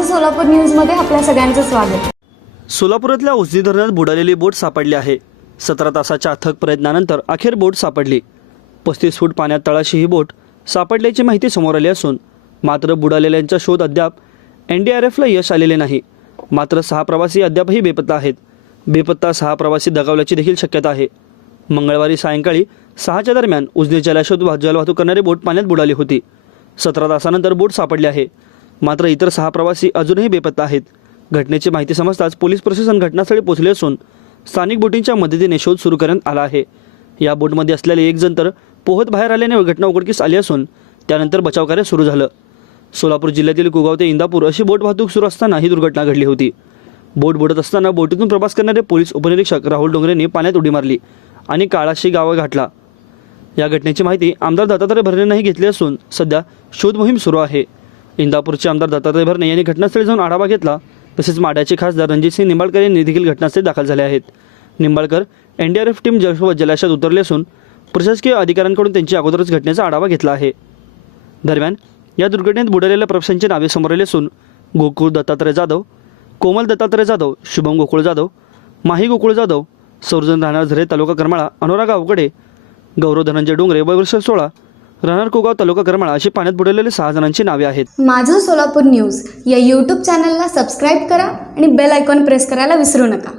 माझं सोलापूर न्यूजमध्ये आपल्या सगळ्यांचं स्वागत। सोलापुरातल्या उजनी धरणात बुडालेली बोट सापडली आहे। 17 तासाच्या अथक प्रयत्नानंतर अखेर बोट सापडली। 35 फूट पाण्यात तळाशी ही बोट सापडल्याची माहिती समोर आली असून मात्र बुडालेल्यांचा शोध अद्याप NDRFला यश आलेले नाही। मात्र 6 प्रवासी अद्यापही बेपत्ता आहेत। बेपत्ता 6 प्रवासी दगावल्याची देखील शक्यता आहे। मंगळवारी सायंकाळी 6च्या दरम्यान उजनी जलवाहतूक करणारी बोट पाण्यात बुडाली होती। 17 तासानंतर बोट सापडली आहे। मात्र इतर 6 प्रवासी अजूनही बेपत्ता आहेत। घटनेची माहिती समजताच पोलीस प्रशासन घटनास्थळी पोहोचले असून स्थानिक बोटींच्या मदतीने शोध सुरू करण्यात आला आहे। या बोटमध्ये असलेले एक जण तर पोहत बाहेर आल्याने घटना उघडकीस आली असून त्यानंतर बचावकार्य सुरू झालं। सोलापूर जिल्ह्यातील कुगाव ते इंदापूर अशी बोट वाहतूक सुरू असताना ही दुर्घटना घडली होती। बोट बुडत असताना बोटीतून प्रवास करणारे पोलीस उपनिरीक्षक राहुल डोंगरेंनी पाण्यात उडी मारली आणि काळाशी गाव गाठला। या घटनेची माहिती आमदार दत्तात्रय भरणे यांनी घेतली असून सध्या शोध मोहीम सुरू आहे। इंदापूरचे आमदार दत्तात्रय भरणे यांनी घटनास्थळी जाऊन आढावा घेतला। तसेच माढ्याचे खासदार रणजितसिंह निंबाळकर यांनी देखील घटनास्थळी दाखल झाले आहेत। निंबाळकर NDRF टीम जलाशयात उतरले असून प्रशासकीय अधिकाऱ्यांकडून त्यांची अगोदरच घटनेचा आढावा घेतला आहे। दरम्यान या दुर्घटनेत बुडालेल्या प्रवाशांची नावे समोर आली असून गोकुळ दत्तात्रय जाधव, कोमल दत्तात्रय जाधव, शुभम गोकुळ जाधव, माही गोकुळ जाधव, सौरजन राहणार झरे तालुका करमाळा, अनुराग अवकडे, गौरव धनंजय डोंगरे वय वर्ष 16 राहणार कोगाव तालुका करमाळा अशी पाण्यात बुडालेले 6 जणांची नावे आहेत। माझं सोलापूर न्यूज या YouTube चॅनलला सबस्क्राईब करा आणि बेल आयकॉन प्रेस करायला विसरू नका।